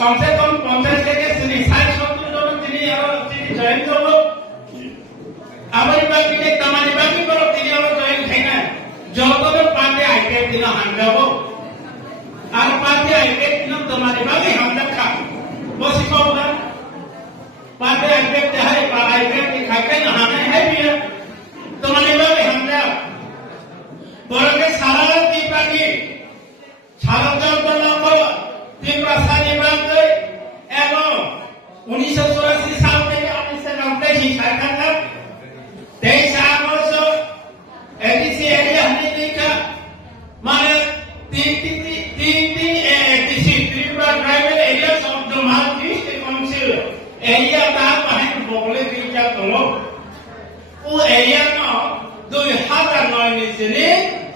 কমসে কম 50 থেকে 60-70 জন তিনি জয়েন করবো আমার বাকিতে তামানি বাকি করো তিনি জয়েন খাই না যতজন পাতে আইপিএল দিন হামলাবো আর পাতে আইপিএল দিন তামানি বাকি হামলা খা বসি পাবো পাতে আইপিএল দেখাই বা আইপিএল খাই না হামলা है भी তামানি বাকি হামলা বড়কে সারা ত্রিপাঠী সারা জগন্নাথ ত্রিপাঠা নিবাস এবং 1984 সাল থেকে 1990 সরকার 23 বছর এডিসি এরিয়া হানিকা মানে তিন এডিসি ত্রিপুরা ট্রাইবাল এরিয়া শব্দ মার্কিস্ট কাউন্সিল এরিয়া তা পাহেন বগলে দিকা দলো ও এরিয়া ন 2009 নিচে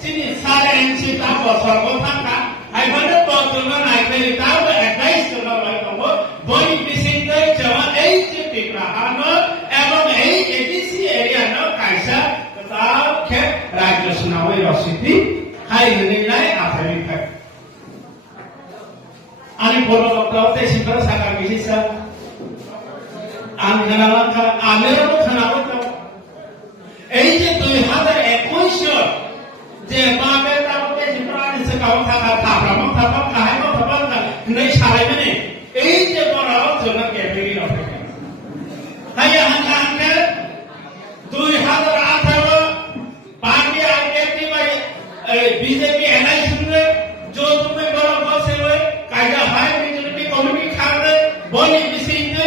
চিনি সারা এনসি তা বছর কথা আইভানে পতঙ্গ নাইতে তাও অ্যাডভাইস করা হয় তবে বই বিসিত জমা এই যে ত্রিপুরাহান এবং এই এডিসি এরিয়া ন কাইসা তাও খে রাজ্য সুনাওই রসিতি খাই নিলাই আথারি থাক আমি বড় বক্তব্যতে সিংহ সাকা বিহিসা আমি জানালাম আমেরও খানাবো তো এই যে 2021 যে বাপের তাবতে জিপ্রানি সে কাউ থাকা থাপ্রাম থাপ্রাম কাহাই মো থাপ্রাম নাই ছাড়াই মানে এই যে বড় জন্য ক্যাটাগরি অপেক্ষা তাই হাঙ্গাঙ্গে 2018 পার্টি আইডেন্টি বাই बीजेपी एनआईसी में जो तुम्हें बड़ा बस है कायदा हाई मेजॉरिटी कम्युनिटी खाने बोली किसी ने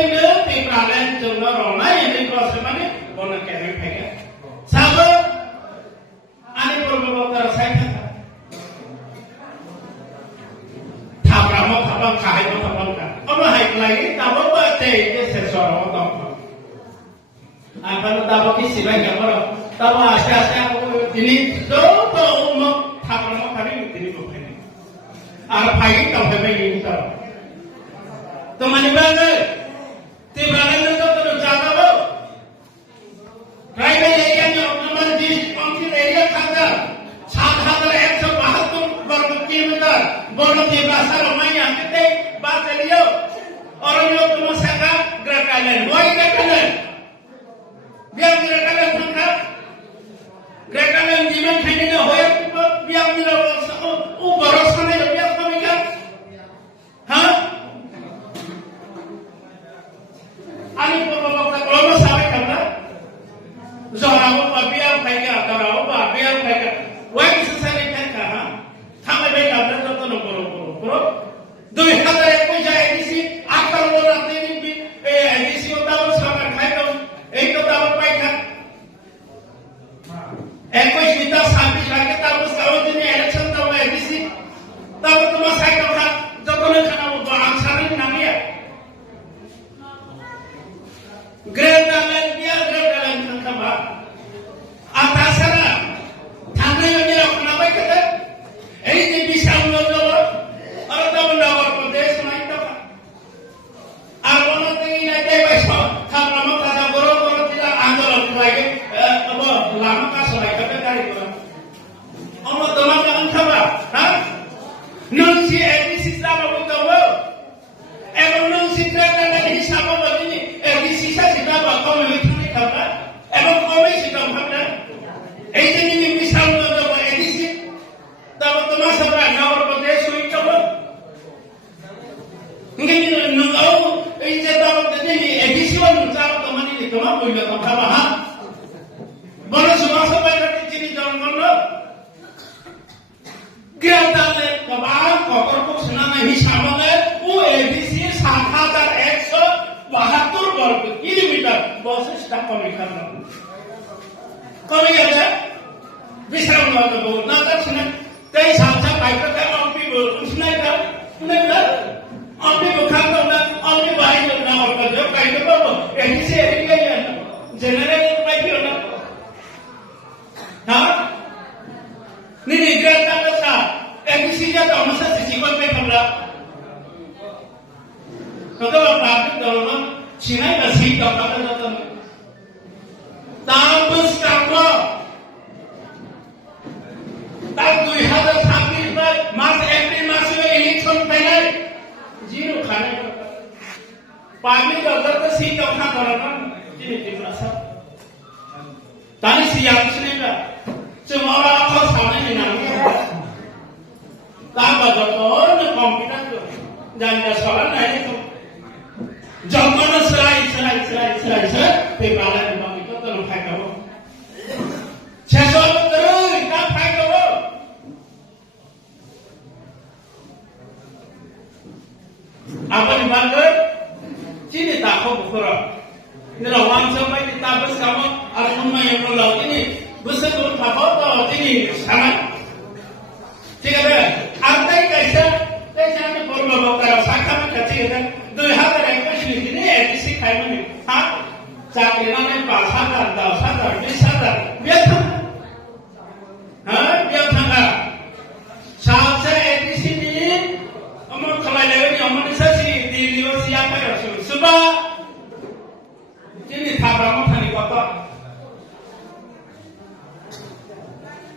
पेपरालैंड जो ना रोना ये नहीं बस माने बोलना कैसे फेंके सब आने पर लोगों का रसायन था ब्राह्मण था बंग खाए तो था बंग का अब हाई क्लाइंट तब बातें ये सेंसर हो तो अपन तब किसी में क्या करो तब आस्ते-आस्ते ini do umum thapramo kami ini bukan ar pagi kau sampai ini tahu to mani bangga tibaran itu tu jaga bo private area nya number di council area kata 7172 वर्ग किलोमीटर बोलो di bahasa Romanya kita bahasa Leo orang yang tu masyarakat gerakan boy gerakan dia gerakan sangka gerakan yang jiman kini dah hoyak biar bila baros mana biar kami kan, hah? Ani pembawa kalau sampai kerana, zorawo biar kaya, zorawo biar kaya. Wah sesuatu yang kaya, kami baik ada tu tu nombor. 2021 edisi akal orang ini edisi utama sampai kaya tu, itu tahu baik kan? Ekoi kita sampai lagi tahu sekarang ini election tahu edisi tahu tu masa itu kan jokowi karena buat angsarin namanya Grand Island dia Grand Island tangkap atasnya tangga yang dia kenapa kita ini bisa menjawab orang tahu menjawab Pradesh mana itu kan orang tinggi naik besok karena mau kata guru tidak anjuran lagi apa lama kasih lagi Allah teman jangan coba, ha? Nunsi edisi sama bukan wo. Emang nunsi kerana lagi sama begini, edisi saya sudah bakal melihat apa? Emang kau sudah pernah? Ini misal untuk edisi, tapi teman saya nawar Pradesh itu coba. Mungkin nunggu, ini tahu ini edisi orang tahu teman ini teman boleh tahu apa? Ha? Mana semua sampai nanti jadi jangan mana? Kerana kebal kotor kusna नहीं शामिल है वो ABC 7172 वर्ग kilometre bus stop कमी करना कमी है विश्राम ना तो ना तक सुने कई साल से बाइक पे ऑपी उसने का ऑपी बुखार तो ना ऑपी बाइक ना और जो बाइक पे वो एबीसी एरिया है जनरल बाइक पे ना हाँ नहीं ग्रेट का एबीसी का तो मसा जीवन में करला कतो प्राप्त करोना चिनाई का सीट का पता जाता है ताबस कामो ताब 2026 में मार्च अप्रैल मास में इलेक्शन पहले जीरो खाने Pagi dokter tu si kau nak orang ini di mana? Tadi siap sini dah. Cuma orang kau sama ni nanti. Tak dokter ni komputer tu. Jangan soalan ni tu. Jangan selai. Pembalas di bawah itu tu nak kau. Sesuatu terus tak kau. Apa di mana? Sini tak kau bergerak. Ini lawan sampai kita bersama alumni yang melaut ini bersama apa ini sangat. Jika ada arti kaisa, kaisa ni perlu bawa sakam kecil dan 2,000 ekor ini edisi kaya ni. Cakap ni pasal dan dasar bisa biar biar tangga. Sahaja edisi ni, amor kalau lagi amor ni sasi di luar siapa ya sebab ini thabramu thani kota.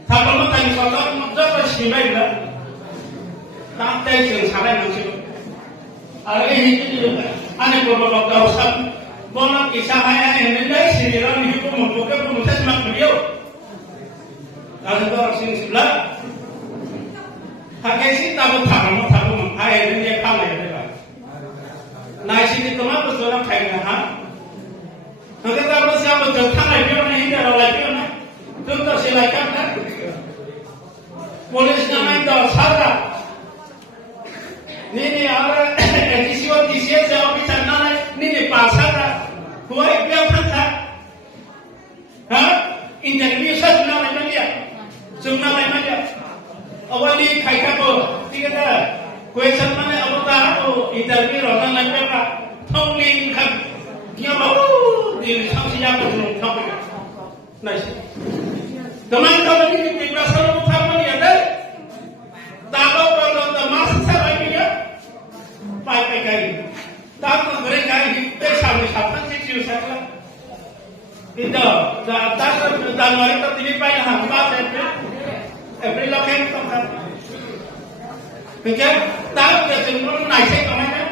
Thabramu thani kota mudda persibai dah. Nanti jeng sarai nanti. Ada ini ane beberapa kawasan bonak kisah ayah ini dari sini orang hidup membuka pemuda semak beliau. Kalau tu orang sini sebelah, hakai si tahu thabramu ayah ini dia kalah ya dia. Nah sini cuma bersorak kayak ha. Nanti kalau siapa tertang lagi orang ini ada lagi orang, tentu silakan kan. Polis nama itu sahaja. Ini orang edisi saya bicara nana ini pasal Kuai biar tak, interview saya sudah lama dia. Awal ni kaya kau, tiga dah. Question mana awal tahu interview orang lain berapa, thongling kan, dia baru di siapa tu thong. Nice. Teman-teman ini di pasal utama ni ada. Tahu kalau temas saya ini ya, pai kaya. Tahu mereka ini bersama-sama sih saya. Itu, tahu Januari tu ini pai hampa April akan tu. Kerja tahu dia semua naik saya mana?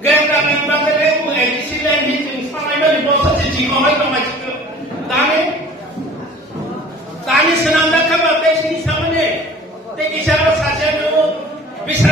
Gaya kami bangsa itu edisi lain ni sampai ada di bawah jiwa itu macam tani senang dah kabar besi sama ni. Tapi siapa sahaja tu bisa